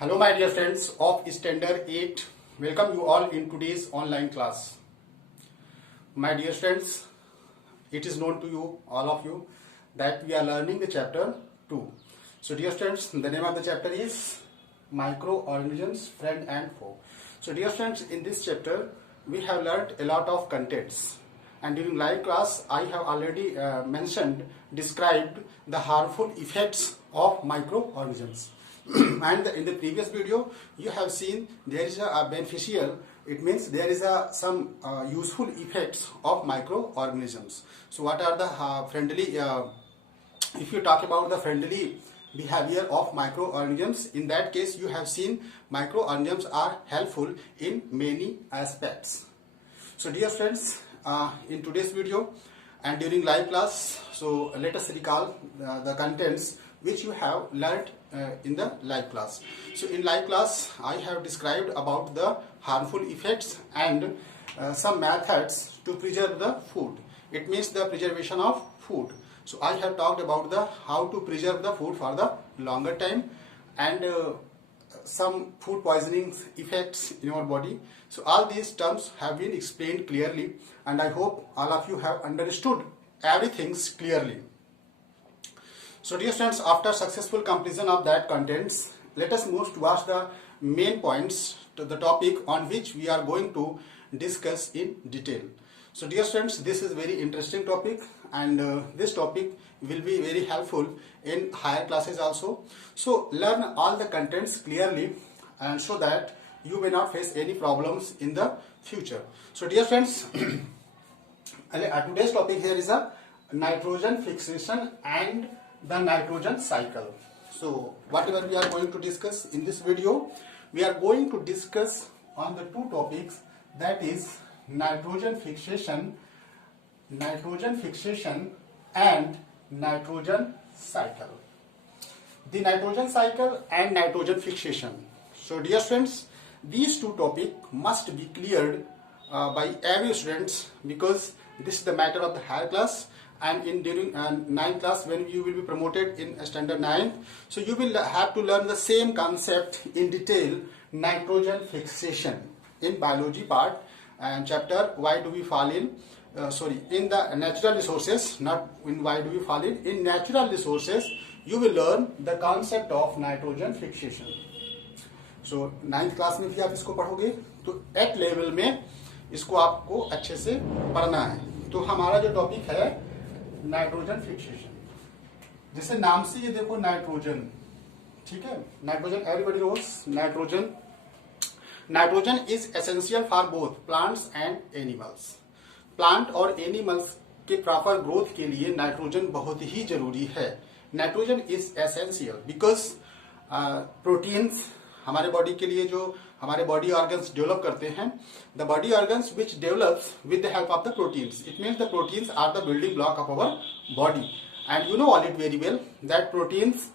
Hello my dear friends of Standard 8. Welcome you all in today's online class. My dear friends, it is known to you, all of you, that we are learning the chapter 2. So dear friends, the name of the chapter is Microorganisms, Friend and Foe. So dear friends, in this chapter, we have learned a lot of contents. And during live class, I have already described the harmful effects of microorganisms. And in the previous video you have seen there is a beneficial, it means there is some useful effects of microorganisms. So what are the friendly, if you talk about the friendly behavior of microorganisms, in that case you have seen microorganisms are helpful in many aspects. So dear friends, in today's video and during live class, so let us recall the contents which you have learned in the live class. So in live class I have described about the harmful effects and some methods to preserve the food. It means the preservation of food. So I have talked about the how to preserve the food for the longer time and some food poisoning effects in our body. So all these terms have been explained clearly, and I hope all of you have understood everything clearly. So dear friends, after successful completion of that contents, let us move towards the main points to the topic on which we are going to discuss in detail. So dear friends, this is very interesting topic, and this topic will be very helpful in higher classes also. So learn all the contents clearly and so that you may not face any problems in the future. So dear friends, today's topic here is a nitrogen fixation and the nitrogen cycle. So whatever we are going to discuss in this video, we are going to discuss on the two topics, that is nitrogen fixation and nitrogen cycle. The nitrogen cycle and nitrogen fixation. So dear friends, these two topics must be cleared by every students, because this is the matter of the higher class. And in during 9th class, when you will be promoted in standard 9, so you will have to learn the same concept in detail, nitrogen fixation, in biology part and chapter why do we fall in in the natural resources, not in why do we fall in natural resources, you will learn the concept of nitrogen fixation. So 9th class में भी आप इसको पढ़ोगे, तो 8th level में इसको आपको अच्छे से पढ़ना है. तो हमारा जो टॉपिक है नाइट्रोजन फिक्सेशन, जैसे नाम से ये देखो नाइट्रोजन, ठीक है. Nitrogen everybody knows nitrogen is essential for both plants and animals. Plant और एनिमल्स के प्रॉपर ग्रोथ के लिए नाइट्रोजन बहुत ही जरूरी है. Nitrogen is essential because proteins हमारे बॉडी के लिए जो हमारे बॉडी ऑर्गन्स डेवलप करते हैं, the body organs which develops with the help of the proteins. It means the proteins are the building block of our body, and you know all it very well that proteins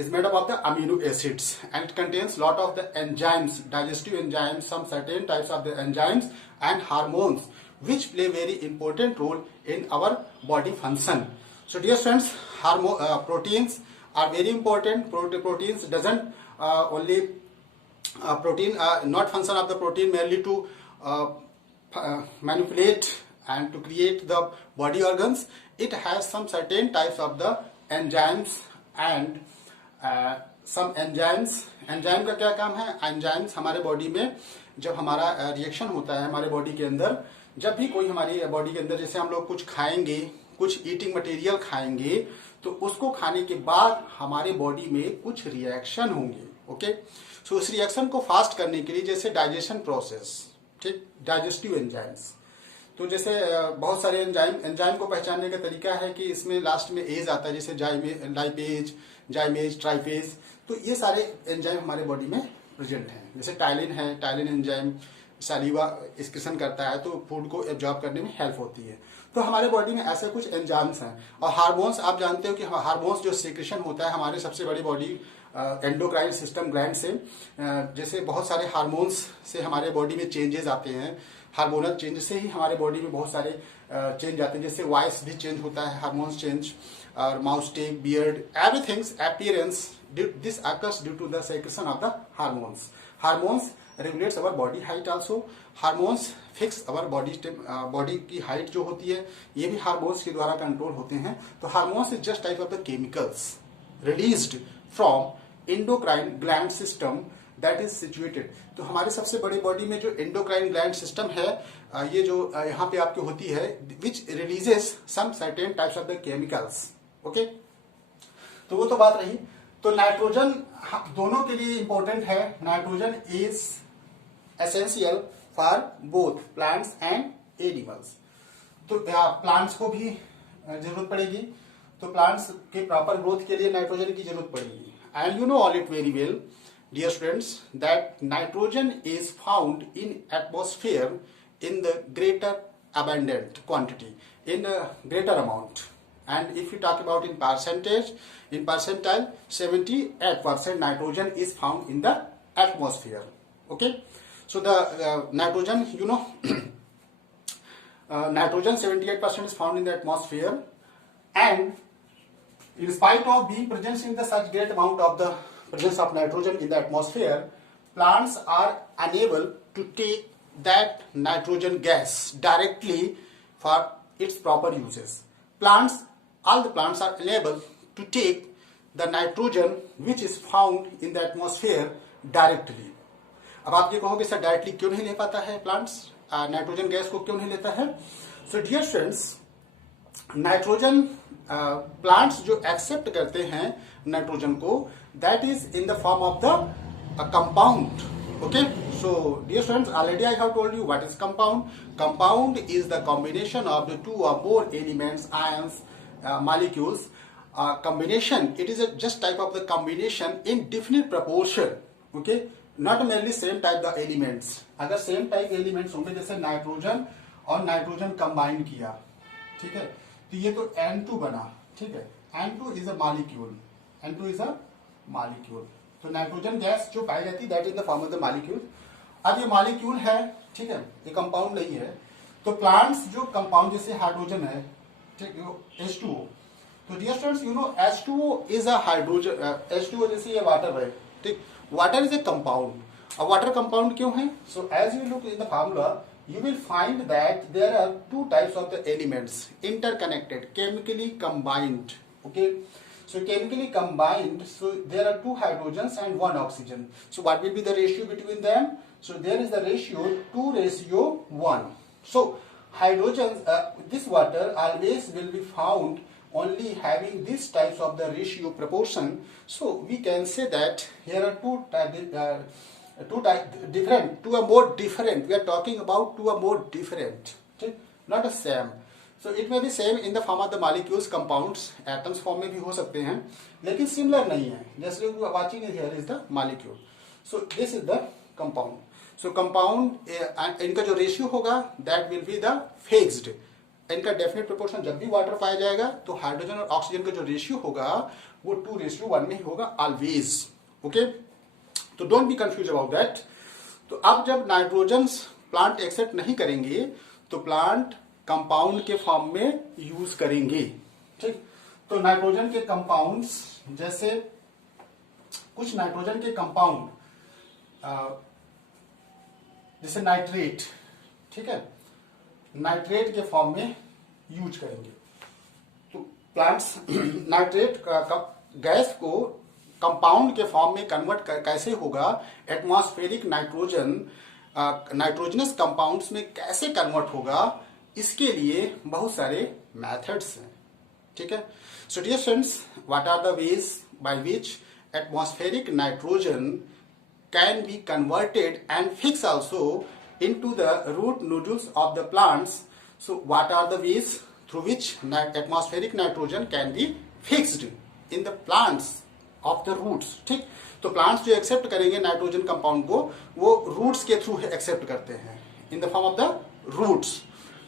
is made up of the amino acids, and it contains lot of the enzymes, digestive enzymes, some certain types of the enzymes and hormones which play very important role in our body function. So dear friends, proteins are very important. Proteins doesn't only not function of the protein merely to manipulate and to create the body organs. It has some certain types of the enzymes and some enzymes. Enzyme का क्या काम है? Enzymes हमारे body में जब हमारा reaction होता है हमारे बॉडी के अंदर, जब भी कोई हमारी बॉडी के अंदर, जैसे हम लोग कुछ खाएंगे, कुछ ईटिंग मटेरियल खाएंगे, तो उसको खाने के बाद हमारे बॉडी में कुछ रिएक्शन होंगे. ओके, सो उस रिएक्शन को फास्ट करने के लिए, जैसे डाइजेशन प्रोसेस, ठीक, डाइजेस्टिव एंजाइम्स. तो जैसे बहुत सारे एंजाइम को पहचानने का तरीका है कि इसमें लास्ट में एज आता है, जैसे लाइपेज, जाइमेज, ट्राइपेज. तो ये सारे एंजाइम हमारे बॉडी में प्रेजेंट हैं. जैसे टाइलिन है, टाइलिन एंजाइम सलीवा एक्सक्रीशन करता है, तो फूड को एब्जॉर्ब करने में हेल्प होती है. तो हमारे बॉडी में ऐसे कुछ एंजाइम्स हैं. और हार्मोन्स, आप जानते हो कि हार्मोन्स जो सीक्रेशन होता है हमारे सबसे बड़ी बॉडी एंडोक्राइन सिस्टम ग्लैंड से, जैसे बहुत सारे हार्मोन्स से हमारे बॉडी में चेंजेस आते हैं. हार्मोनल चेंज से ही हमारे बॉडी में बहुत सारे चेंज आते हैं, जैसे वॉइस भी चेंज होता है, हार्मोन्स चेंज, और moustache, beard, everything's appearance This occurs due to the secretion of the hormones. Hormones regulates our body height also. Hormones fix our body की height जो होती है, ये भी hormones के द्वारा कंट्रोल होते हैं. तो hormones is just type of the chemicals released from endocrine gland system that is situated. तो हमारे सबसे बड़े बॉडी में जो endocrine gland system है, ये जो यहाँ पे आपकी होती है, which releases some certain types of the chemicals. Okay, तो वो तो बात रही. तो नाइट्रोजन दोनों के लिए इंपॉर्टेंट है. Nitrogen is essential for both plants and animals. तो प्लांट्स को भी जरूरत पड़ेगी, तो प्लांट्स के प्रॉपर ग्रोथ के लिए नाइट्रोजन की जरूरत पड़ेगी. And you know all it very well dear students that nitrogen is found in atmosphere in the greater abundant quantity, in a greater amount. And if you talk about in percentage, in percentile, 78% nitrogen is found in the atmosphere. Okay, so the nitrogen, you know, nitrogen 78% is found in the atmosphere, and in spite of being present in the such great amount of the presence of nitrogen in the atmosphere, plants are unable to take that nitrogen gas directly for its proper uses. All the plants are unable to take the nitrogen which is found in the atmosphere directly. अब आप ये कहोगे sir directly क्यों नहीं ले पाता है plants, nitrogen gas को क्यों नहीं लेता है? So dear students, nitrogen plants जो एक्सेप्ट करते हैं नाइट्रोजन को, that is in the form of the compound. Okay, so dear students, already I have told you what is compound. Compound is the combination of the two or more elements, ions, molecules. Combination, it is a just type of the combination in definite proportion. Okay, not merely same type the elements. अगर same type elements होंगे, जैसे nitrogen और nitrogen combine किया, ठीक है, तो ये तो N2 बना. ठीक है, N2 is a molecule. N2 is a molecule. तो नाइट्रोजन गैस जो पाई जाती है that is the form of the molecule. अब ये मॉलिक्यूल है, ठीक है, ये कंपाउंड नहीं है. तो प्लांट्स जो कंपाउंड जैसे हाइड्रोजन है, ठीक है, H2O. तो dear students, you know H2O is a hydrogen. H2O जैसे ये वाटर है, ठीक, वाटर इज ए कंपाउंड. अब वाटर कंपाउंड क्यों है? So as you look in the formula you will find that there are two types of the elements interconnected, chemically combined. Okay, so chemically combined, so there are two hydrogens and one oxygen. So what will be the ratio between them? So there is the ratio 2:1. So hydrogens, this water always will be found only having these types of the ratio proportion. So we can say that here are two different, two or more different. We are talking about two or more different, okay? Not the same. So it may be same in the form of the molecules, compounds, atoms form में भी हो सकते हैं, लेकिन similar नहीं है. जैसे watching here is the molecule. So this is the compound. So compound इनका जो ratio होगा that will be the fixed. इनका definite proportion जब भी water पाया जाएगा तो हाइड्रोजन और ऑक्सीजन का जो ratio होगा वो 2:1 में ही होगा always. Okay? तो don't be confuse about that. तो अब जब नाइट्रोजन प्लांट एक्सेप्ट नहीं करेंगे तो प्लांट कंपाउंड के फॉर्म में यूज करेंगे. ठीक, तो नाइट्रोजन के कंपाउंड्स, जैसे कुछ नाइट्रोजन के कंपाउंड जैसे नाइट्रेट, ठीक है, नाइट्रेट के फॉर्म में यूज करेंगे. तो प्लांट्स नाइट्रेट गैस को कंपाउंड के फॉर्म में कन्वर्ट कैसे होगा, एटमॉस्फेरिक नाइट्रोजन नाइट्रोजनस कंपाउंड्स में कैसे कन्वर्ट होगा, इसके लिए बहुत सारे मेथड्स हैं. ठीक है. So dear students, what are the ways by which atmospheric nitrogen can be converted and fix also into the root nodules of the plants. So what are the ways through which atmospheric nitrogen can be fixed in the plants of the roots. ठीक, तो plants जो accept करेंगे nitrogen compound को वो roots के through accept करते हैं, in the form of the roots.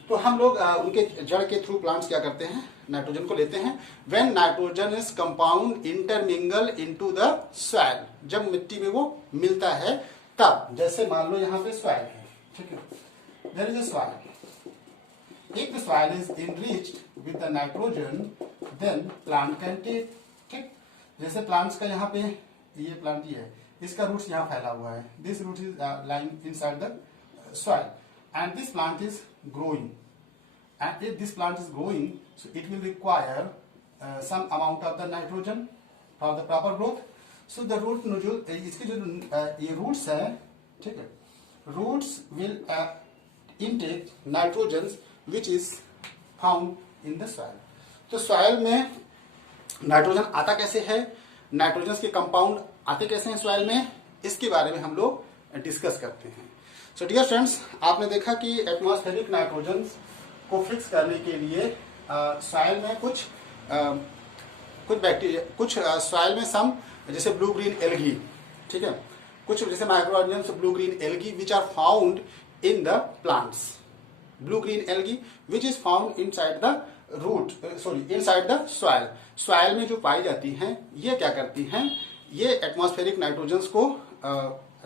तो हम लोग उनके जड़ के थ्रू प्लांट्स क्या करते हैं, नाइट्रोजन को लेते हैं. When nitrogen is compound intermingle into the soil, जब मिट्टी में वो मिलता है तब, जैसे मान लो यहाँ पे सॉइल है, ठीक है, there is a soil. If the soil is enriched with the nitrogen then plant can take. ठीक, जैसे प्लांट्स का यहाँ पे ये प्लांट ही है, इसका रूट्स यहाँ फैला हुआ है, this root is lying inside the soil and this plant is growing, and if this plant is growing so it will require some amount of the nitrogen for the proper growth. So the root nodule इसके जो ये roots है, ठीक है, roots will intake nitrogen which is found in the soil. तो soil में nitrogen आता कैसे है, नाइट्रोजन के कंपाउंड आते कैसे हैं सॉइल में, इसके बारे में हम लोग डिस्कस करते हैं. सो डियर फ्रेंड्स, आपने देखा कि एटमॉस्फेरिक नाइट्रोजन को फिक्स करने के लिए सॉइल में कुछ बैक्टीरिया, कुछ सॉइल में सम जैसे ब्लू ग्रीन एल्गी, ठीक है, कुछ जैसे micro organisms blue green algae which are found in the plants, blue green algae which is found inside the root, sorry inside the soil. Soil में जो पाई जाती हैं ये क्या करती हैं, ये एटमॉस्फेरिक नाइट्रोजन को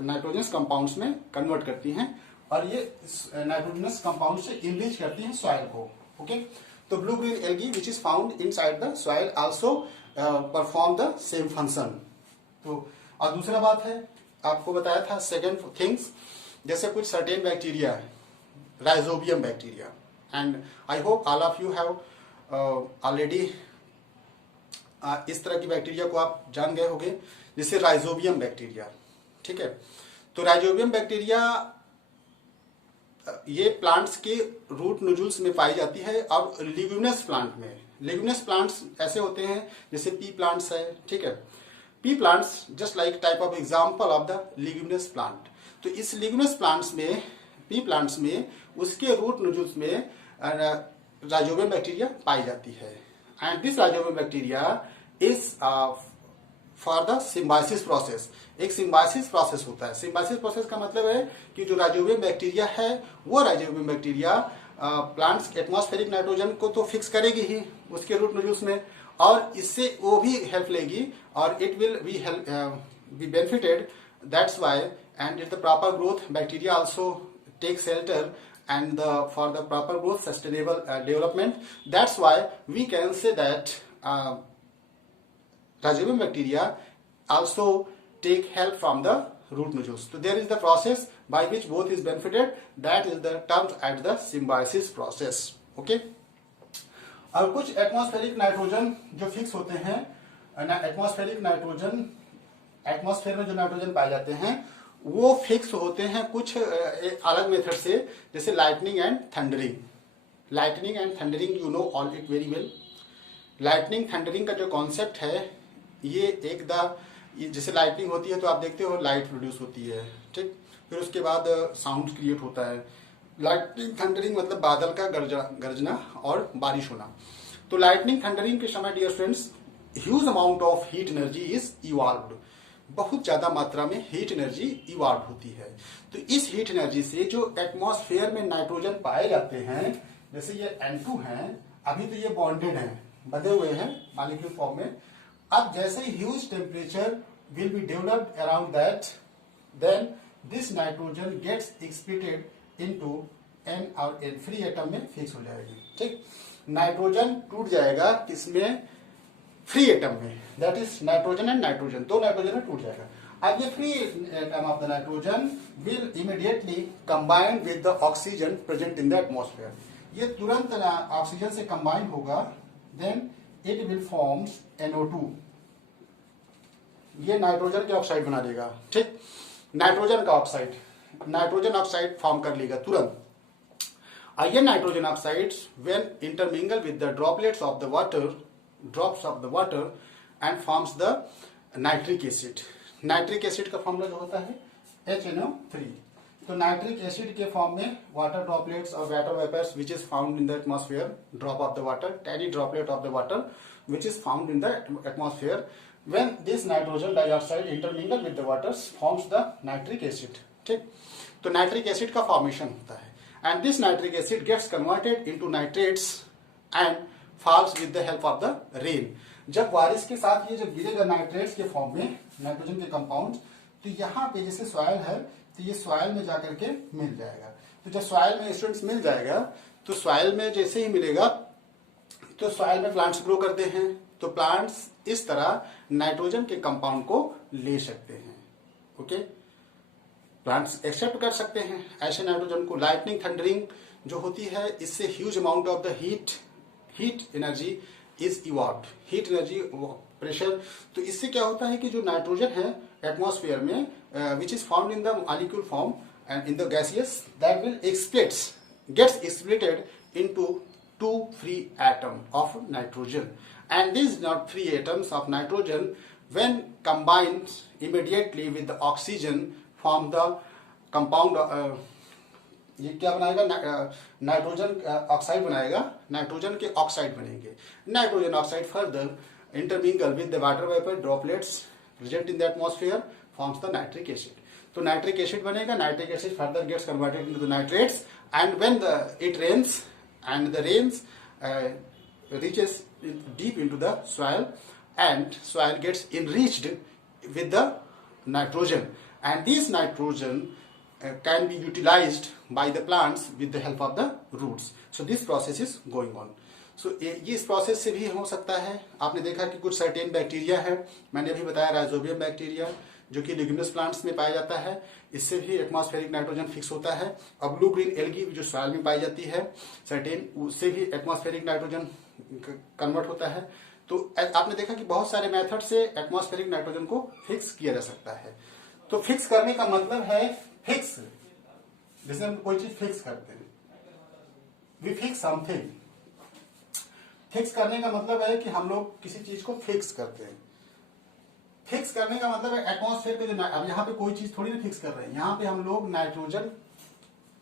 नाइट्रोजनस कंपाउंड्स में कन्वर्ट करती हैं और ये नाइट्रोजनस कंपाउंड से इनरिच करती हैं सॉइल को. ओके, तो blue green algae which is found inside the soil also perform the same function. तो और दूसरा बात है, आपको बताया था सेकेंड थिंग्स, जैसे कुछ सर्टेन बैक्टीरिया है, rhizobium bacteria, and I hope all of you have already इस तरह की बैक्टीरिया को आप जान गए होंगे, जैसे राइजोबियम बैक्टीरिया. ठीक है, तो राइजोबियम बैक्टीरिया ये प्लांट्स के रूट नोजुल्स में पाई जाती है. और लिग्यूमिनस प्लांट में, लिग्यूमिनस प्लांट्स ऐसे होते हैं जैसे पी प्लांट्स है, ठीक है, P plants just like type of example of the leguminous plant. तो इस लिग्यूमिनस प्लांट्स में, पी प्लांट्स में, उसके रूट नोजुल्स में राइजोबियम बैक्टीरिया पाई जाती है. And this rhizobium bacteria is for the symbiosis process. एक सिम्बायोसिस प्रोसेस होता है. सिम्बायोसिस प्रोसेस का मतलब है कि जो राइजोबियम बैक्टीरिया है वो rhizobium bacteria plants atmospheric nitrogen को तो फिक्स करेगी ही उसके रूट नोजुल्स में, और इससे वो भी हेल्प लेगी और it will be benefited. That's why and it the proper growth bacteria also take shelter and for the proper growth, sustainable development. That's why we can say that rhizobium bacteria also take help from the root nodules. So there is the process by which both is benefited. That is the term at the symbiosis process. Okay. और कुछ atmospheric nitrogen जो fix होते हैं, atmospheric nitrogen, atmosphere में जो nitrogen पाए जाते हैं वो फिक्स होते हैं कुछ अलग मेथड से, जैसे lightning and thundering. Lightning and thundering you know all it very well. Lightning thundering का जो कॉन्सेप्ट है ये जैसे लाइटनिंग होती है तो आप देखते हो लाइट प्रोड्यूस होती है, ठीक, फिर उसके बाद साउंड क्रिएट होता है. लाइटनिंग थंडरिंग मतलब बादल का गरजना और बारिश होना. तो लाइटनिंग थंडरिंग के समय dear friends huge amount of heat energy is evolved. बहुत ज्यादा मात्रा में हीट एनर्जी इवॉल्व होती है. तो इस हीट एनर्जी से जो एटमॉस्फेयर में नाइट्रोजन पाए जाते हैं, जैसे ये N2 हैं, अभी तो ये बॉन्डेड हैं, बंधे हुए हैं मॉलिक्यूल फॉर्म में. अब जैसे ही huge temperature will be developed around that, then this nitrogen gets exploited into N और N फ्री एटम में फिक्स हो जाएगी. ठीक, नाइट्रोजन टूट जाएगा किसमें, फ्री एटम में, that is nitrogen and nitrogen, दो नाइट्रोजन में टूट जाएगा. अब ये free atom of the nitrogen will immediately combine with the oxygen present in the atmosphere. ये तुरंत ऑक्सीजन से कंबाइन होगा, then it will forms NO2. ये नाइट्रोजन के ऑक्साइड बना देगा. ठीक, नाइट्रोजन का ऑक्साइड, नाइट्रोजन ऑक्साइड फॉर्म कर लेगा तुरंत. ये nitrogen oxides when intermingle with the droplets of the water, drops of the water and forms the nitric acid. Nitric acid का फॉर्मूला जो होता है HNO3. तो नाइट्रिक एसिड के फॉर्म में वाटर ड्रॉपलेट्स और water vapours which is found in the atmosphere, drop of the water, tiny droplet of the water which is found in the atmosphere, when this nitrogen dioxide intermingle with the water forms the nitric acid. ठीक, तो nitric acid का formation होता है and this nitric acid gets converted into nitrates and falls with the help of the rain. जब बारिश के साथ ये जब गिरेगा नाइट्रेट्स के फॉर्म में, नाइट्रोजन के कंपाउंड, तो यहाँ पे जैसे सॉइल है तो ये सॉइल में जाकर के मिल जाएगा. तो जब सॉइल में स्टूडेंट्स मिल जाएगा तो सॉइल में जैसे ही मिलेगा तो सॉइल में प्लांट्स ग्रो करते हैं. तो प्लांट्स इस तरह नाइट्रोजन के कंपाउंड को ले सकते हैं। ओके, प्लांट्स एक्सेप्ट कर सकते हैं ऐसे नाइट्रोजन को। लाइटनिंग थंडरिंग जो होती है, इससे huge amount of the heat energy is evolved, heat energy pressure. तो इससे क्या होता है कि जो नाइट्रोजन है एटमॉस्फेयर में which is found in the molecule form and in the gaseous, that will gets exploited into 2 free atoms of nitrogen, and these not free atoms of nitrogen when combined immediately with the oxygen form the compound ये क्या बनाएगा, nitrogen oxide बनाएगा, nitrogen के oxide बनेंगे। Nitrogen oxide further intermingle with the water vapour droplets present in the atmosphere forms the nitric acid. तो nitric acid बनेगा, nitric acid further gets converted into the nitrates and when it rains and the rains reaches deep into the soil and soil gets enriched with the nitrogen, and this nitrogen can be utilized by the plants with the help of the roots. So this process is going on. So ये इस process से भी हो सकता है। आपने देखा कि कुछ सर्टेन बैक्टीरिया है, मैंने अभी बताया राइजोबियम बैक्टीरिया जो कि लिग्यूमिनस प्लांट्स में पाया जाता है, इससे भी एटमॉस्फेरिक नाइट्रोजन फिक्स होता है। अब ब्लू ग्रीन एल्गी जो सॉइल में पाई जाती है सर्टेन, उससे भी एटमॉस्फेरिक नाइट्रोजन कन्वर्ट होता है। तो आपने देखा कि बहुत सारे मेथड से एटमॉस्फेरिक नाइट्रोजन को फिक्स किया जा सकता है। तो फिक्स करने का मतलब है फिक्स, जैसे हम कोई चीज फिक्स करते हैं, वी फिक्स समथिंग। फिक्स करने का मतलब है कि हम लोग किसी चीज को फिक्स करते हैं। फिक्स करने का मतलब है एटमॉस्फेयर पे जो, अब यहाँ पे कोई चीज थोड़ी ना फिक्स कर रहे हैं, यहाँ पे हम लोग नाइट्रोजन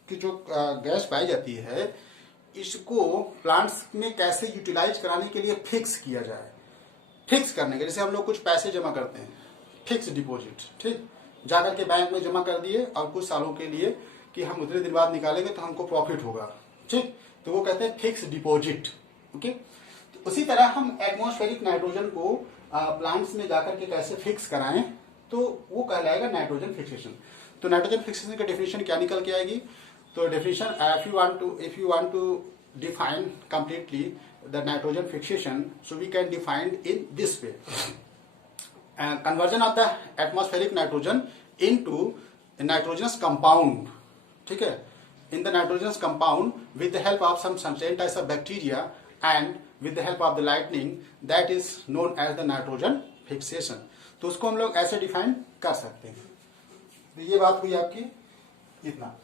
की जो गैस पाई जाती है, इसको प्लांट्स में कैसे यूटिलाइज कराने के लिए फिक्स किया जाए। फिक्स करने के, जैसे हम लोग कुछ पैसे जमा करते हैं, फिक्स डिपॉजिट, ठीक, जाकर के बैंक में जमा कर दिए और कुछ सालों के लिए कि हम उतने दिन बाद निकालेंगे तो हमको प्रॉफिट होगा, ठीक, तो वो कहते हैं फिक्स डिपॉजिट। ओके, तो उसी तरह हम एटमॉस्फेरिक नाइट्रोजन को प्लांट्स में जाकर के कैसे फिक्स कराएं, तो वो कहलाएगा नाइट्रोजन फिक्सेशन। तो नाइट्रोजन फिक्सेशन का डेफिनेशन क्या निकल के आएगी, तो definition if you want to define completely the nitrogen fixation, so we can define in this way: conversion of the atmospheric nitrogen into a nitrogenous compound, ठीक है, in the nitrogenous compound with the help of some certain types of bacteria and with the help of the lightning, that is known as the nitrogen fixation। तो उसको हम लोग ऐसे define कर सकते हैं। तो ये बात हुई आपकी इतना।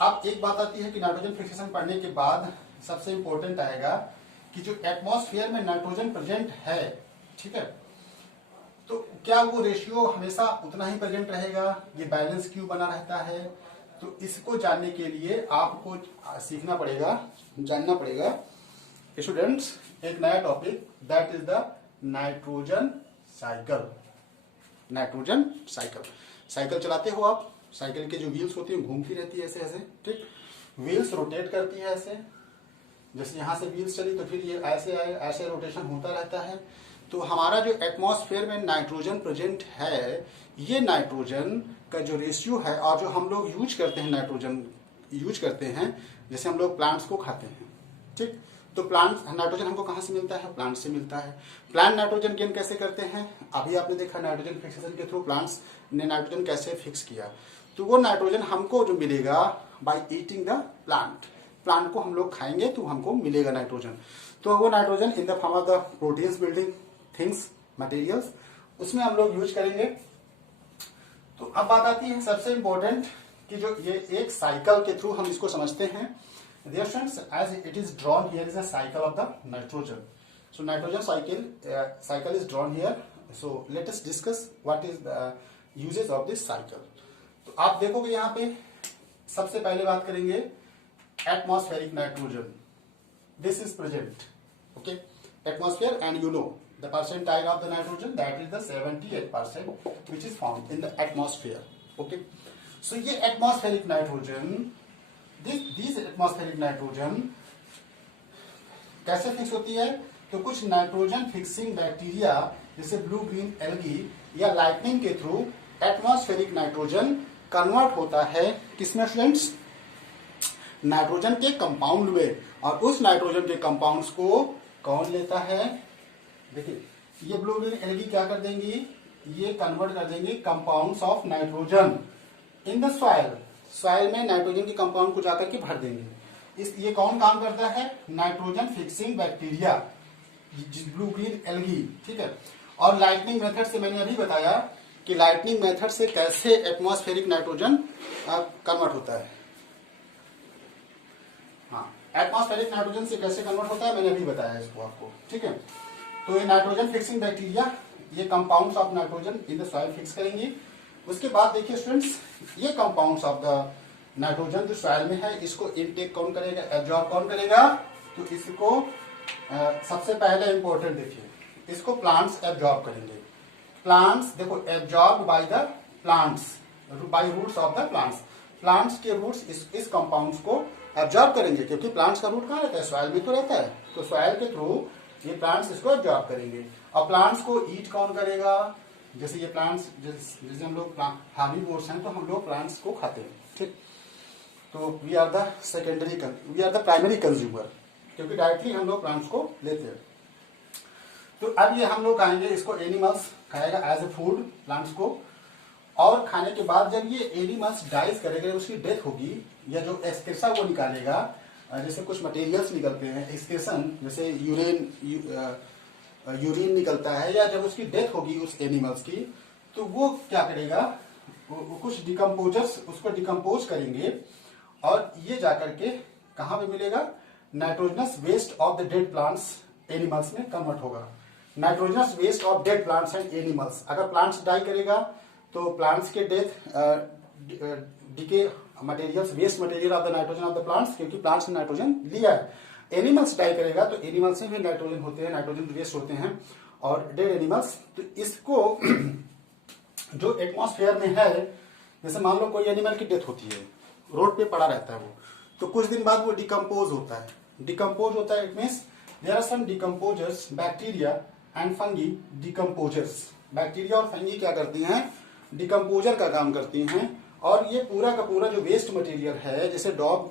अब एक बात आती है कि नाइट्रोजन फिक्सेशन पढ़ने के बाद सबसे इंपॉर्टेंट आएगा कि जो एटमॉस्फेयर में नाइट्रोजन प्रेजेंट है, ठीक है, तो क्या वो रेशियो हमेशा उतना ही प्रेजेंट रहेगा, ये बैलेंस क्यों बना रहता है। तो इसको जानने के लिए आपको सीखना पड़ेगा, जानना पड़ेगा स्टूडेंट्स एक नया topic, that is the nitrogen cycle. Nitrogen cycle, cycle चलाते हो आप, साइकिल के जो व्हील्स होती है घूमती रहती है ऐसे ऐसे, ठीक, व्हील्स रोटेट करती है ऐसे, जैसे यहां से व्हील्स चली तो फिर ये ऐसे आए, ऐसे रोटेशन होता रहता है। तो हमारा जो एटमॉस्फेयर में नाइट्रोजन प्रेजेंट है, ये नाइट्रोजन का जो रेशियो है और जो हम लोग यूज करते हैं, नाइट्रोजन यूज करते हैं, जैसे हम लोग प्लांट्स को खाते हैं, ठीक, तो प्लांट नाइट्रोजन हमको कहां से मिलता है, प्लांट से मिलता है। प्लांट नाइट्रोजन गेन कैसे करते हैं, अभी आपने देखा नाइट्रोजन फिक्सेशन के थ्रू प्लांट्स ने नाइट्रोजन कैसे फिक्स किया। तो वो नाइट्रोजन हमको जो मिलेगा by eating the plant, plant को हम लोग खाएंगे तो हमको मिलेगा नाइट्रोजन। तो वो nitrogen in the form of the proteins building things materials, उसमें हम लोग यूज करेंगे। तो अब बात आती है सबसे इंपॉर्टेंट कि जो ये एक साइकिल के थ्रू हम इसको समझते हैं। Dear friends, as it is drawn here is a cycle of the nitrogen. So nitrogen cycle is drawn here. So let us discuss what is the uses of this cycle. तो आप देखोगे यहाँ पे सबसे पहले बात करेंगे atmospheric nitrogen. This is present, okay? Atmosphere, and you know the percentile of the nitrogen, that is the 78% which is found in the atmosphere, okay? So ये atmospheric nitrogen, these atmospheric nitrogen कैसे fix होती है, तो कुछ nitrogen fixing bacteria जैसे blue green algae या lightning के through atmospheric nitrogen convert होता है किसमें फ्रेंड्स, नाइट्रोजन के कंपाउंड में। और उस नाइट्रोजन के कंपाउंड्स को कौन लेता है, देखिए ये ब्लू ग्रीन एल्गी क्या कर देंगी, ये कन्वर्ट कर देंगे compounds of nitrogen in the soil. Soil में नाइट्रोजन के कंपाउंड को जाकर के भर देंगे। ये कौन काम करता है, nitrogen fixing bacteria, blue green algae, ठीक है। और लाइटनिंग मेथड से मैंने अभी बताया कि लाइटनिंग मेथड से कैसे एटमॉस्फेरिक नाइट्रोजन कन्वर्ट होता है। हाँ, एटमॉस्फेरिक नाइट्रोजन से कैसे कन्वर्ट होता है मैंने अभी बताया इसको आपको, ठीक है। तो ये नाइट्रोजन फिक्सिंग बैक्टीरिया ये compounds of nitrogen in the soil fix करेंगे। उसके बाद देखिए स्टूडेंट्स, ये कंपाउंड्स ऑफ द नाइट्रोजन जो सॉइल में है इसको इनटेक कौन करेगा, एब्जॉर्ब कौन करेगा, तो इसको सबसे पहले इंपॉर्टेंट देखिए, इसको प्लांट्स एब्जॉर्ब करेंगे। प्लांट्स देखो absorb by the plants, by roots of the plants. Plants के रूट्स इस कंपाउंड्स को एब्जॉर्ब करेंगे, क्योंकि प्लांट्स का रूट कहाँ रहता है, सॉइल में तो रहता है। तो सॉइल के थ्रू ये प्लांट्स इसको एब्जॉर्ब करेंगे। और प्लांट्स को ईट कौन करेगा, जैसे ये प्लांट्स, जैसे हम लोग हार्बीवोर्स हैं तो हम लोग प्लांट्स को खाते हैं, ठीक। तो we are the primary consumer, क्योंकि डायरेक्टली हम लोग प्लांट्स को लेते हैं। तो अब ये हम लोग खाएंगे, इसको एनिमल्स खाएगा एज ए फूड प्लांट्स को। और खाने के बाद जब ये एनिमल्स डाइज करेगा, उसकी डेथ होगी, या जो एक्सक्रेशन वो निकालेगा, जैसे कुछ मटेरियल्स निकलते हैं एक्सक्रेशन, जैसे यूरिन निकलता है, या जब उसकी डेथ होगी उस एनिमल्स की, तो वो क्या करेगा, वो कुछ डिकम्पोजर्स उसको डिकम्पोज करेंगे, और ये जाकर के कहाँ पे मिलेगा, nitrogenous waste of the dead plants animals में कन्वर्ट होगा। Nitrogenous waste of dead plants and animals, अगर प्लांट्स डाई करेगा तो प्लांट्स के death decay materials, waste material of the nitrogen of the plants, क्योंकि प्लांट्स ने नाइट्रोजन लिया है। एनिमल्स डाई करेगा तो एनिमल्स में भी नाइट्रोजन होते हैं, नाइट्रोजन वेस्ट होते हैं, और डेड एनिमल्स। तो इसको जो एटमॉस्फेयर में है, जैसे मान लो कोई एनिमल की डेथ होती है, रोड पे पड़ा रहता है वो, तो कुछ दिन बाद वो डिकम्पोज होता है। डिकम्पोज होता है, it means there are some decomposers, bacteria and fungi decomposers. Bacteria और फंगी क्या करती हैं, डिकम्पोजर का काम करती हैं। और ये पूरा का पूरा जो वेस्ट मटेरियल है, जैसे डॉग,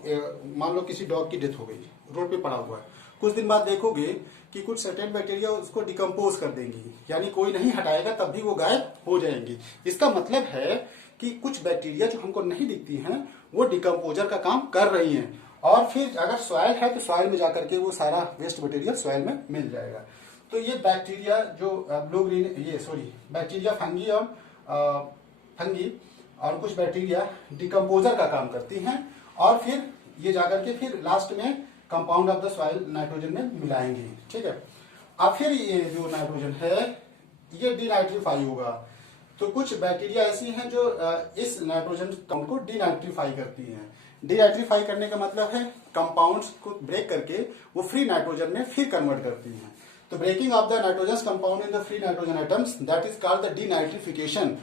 मान लो किसी डॉग की डेथ हो गई, रोड पे पड़ा हुआ है, कुछ दिन बाद देखोगे कि कुछ सर्टेन बैक्टीरिया उसको डिकम्पोज कर देंगी, यानी कोई नहीं हटाएगा तब भी वो गायब हो जाएंगी। इसका मतलब है कि कुछ बैक्टीरिया जो हमको नहीं दिखती हैं वो डिकम्पोजर का काम कर रही हैं। और फिर अगर सॉइल है तो सॉइल में जाकर के वो सारा वेस्ट मटेरियल सॉइल में मिल जाएगा। तो ये बैक्टीरिया जो ब्लू ग्रीन बैक्टीरिया, फंगी और कुछ बैक्टीरिया डिकम्पोजर का काम करती हैं, और फिर ये जाकर के फिर लास्ट में compound of the soil nitrogen में मिलाएंगे, ठीक है। अब फिर ये जो नाइट्रोजन है ये डीनाइट्रीफाई होगा। तो कुछ बैक्टीरिया ऐसी हैं जो इस नाइट्रोजन कंपाउंड को डीनाइट्रीफाई करती हैं। डीनाइट्रीफाई करने का मतलब है कंपाउंड्स को ब्रेक करके वो फ्री नाइट्रोजन में फिर कन्वर्ट करती हैं। तो breaking off the nitrogen compound in the free nitrogen atoms, that is called the denitrification.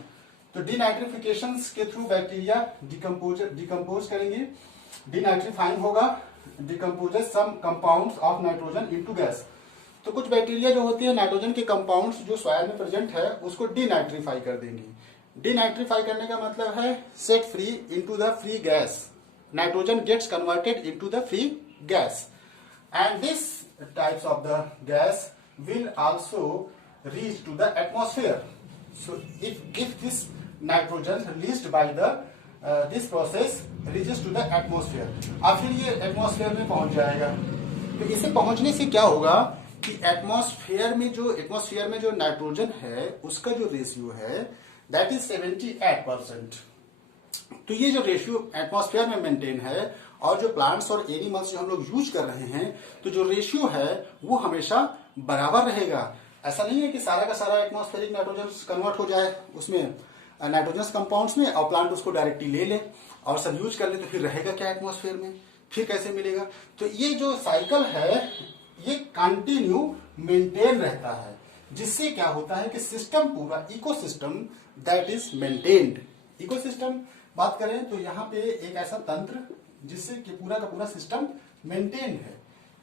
तो डीनाइट्रिफिकेशन के थ्रू बैक्टीरिया डिकम्पोज करेंगे, डीनाइट्रीफाइंग होगा, decomposes some compounds of nitrogen into gas. तो कुछ बैक्टीरिया जो होती है नाइट्रोजन के कंपाउंड्स जो सॉइल में प्रेजेंट है उसको डीनाइट्रीफाई कर देंगी। डीनाइट्रीफाई करने का मतलब है set free into the free gas, nitrogen gets converted into the free gas, and this types of the gas will also reach to the atmosphere. So if this nitrogen released by the this process reaches to the atmosphere, और फिर ये atmosphere में पहुंच जाएगा। तो इसे पहुंचने से क्या होगा कि एटमॉस्फेयर में जो नाइट्रोजन है उसका जो रेशियो है दैट इज 78%। तो ये जो रेशियो एटमॉस्फेयर में मेंटेन है, और जो प्लांट्स और एनिमल्स जो हम लोग यूज कर रहे हैं, तो जो रेशियो है वो हमेशा बराबर रहेगा। ऐसा नहीं है कि सारा का सारा एटमॉस्फेरिक नाइट्रोजन कन्वर्ट हो जाए उसमें नाइट्रोजन कंपाउंड्स में, और प्लांट उसको डायरेक्टली ले ले और सब यूज कर ले, तो फिर रहेगा क्या एटमॉस्फेयर में, फिर कैसे मिलेगा। तो ये जो साइकिल है ये कंटिन्यू मेंटेन रहता है, जिससे क्या होता है कि सिस्टम पूरा ecosystem that is maintained. Ecosystem बात करें तो यहाँ पे एक ऐसा तंत्र जिससे कि पूरा का पूरा सिस्टम मेंटेन है।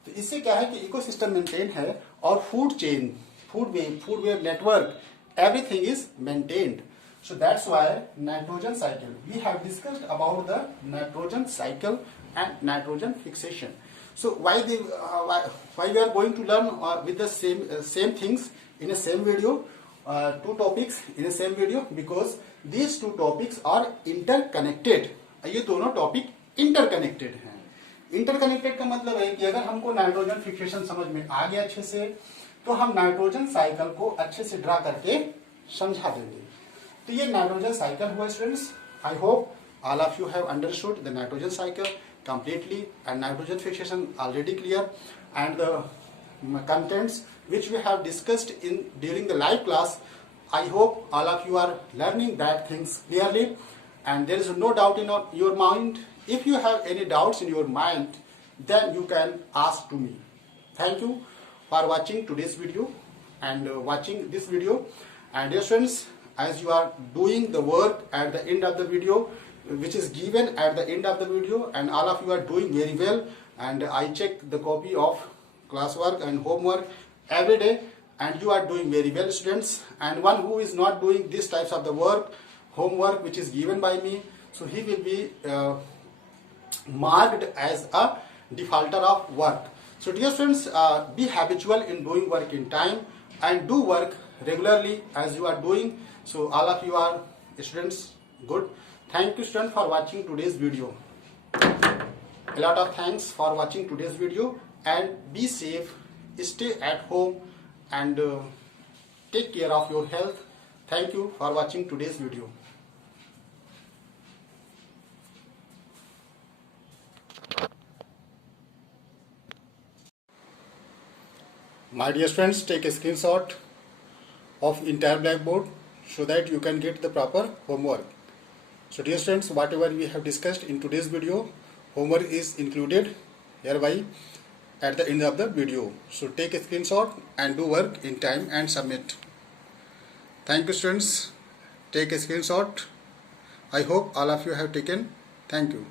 तो इससे क्या है कि इकोसिस्टम मेंटेन है, और food chain, food web network, everything is maintained. So that's why nitrogen cycle. We have discussed about the nitrogen cycle and nitrogen fixation. So why we are going to learn with the same things in the same video, two topics in the same video, because these two topics are interconnected. ये दोनों topic interconnected हैं. Interconnected का मतलब है कि अगर हमको nitrogen fixation समझ में आ गया अच्छे से, तो हम नाइट्रोजन साइकिल को अच्छे से ड्रा करके समझा देंगे. तो ये नाइट्रोजन साइकिल हुआ students. I hope all of you have understood the nitrogen cycle completely and nitrogen fixation already clear, and the contents which we have discussed in during the live class, I hope all of you are learning that things clearly and there is no doubt in your mind. If you have any doubts in your mind, then you can ask to me. Thank you for watching today's video and watching this video. And dear students, as you are doing the work at the end of the video, which is given at the end of the video, and all of you are doing very well, and I check the copy of classwork and homework every day, and you are doing very well students. And one who is not doing these types of the homework which is given by me, so he will be marked as a defaulter of work. So dear students, be habitual in doing work in time and do work regularly as you are doing. So all of you are students good. Thank you students for watching today's video. A lot of thanks for watching today's video, and be safe, stay at home, and take care of your health. Thank you for watching today's video. My dear friends, take a screenshot of entire blackboard so that you can get the proper homework. So dear students, whatever we have discussed in today's video, homework is included hereby at the end of the video. So take a screenshot and do work in time and submit. Thank you students. Take a screenshot. I hope all of you have taken. Thank you.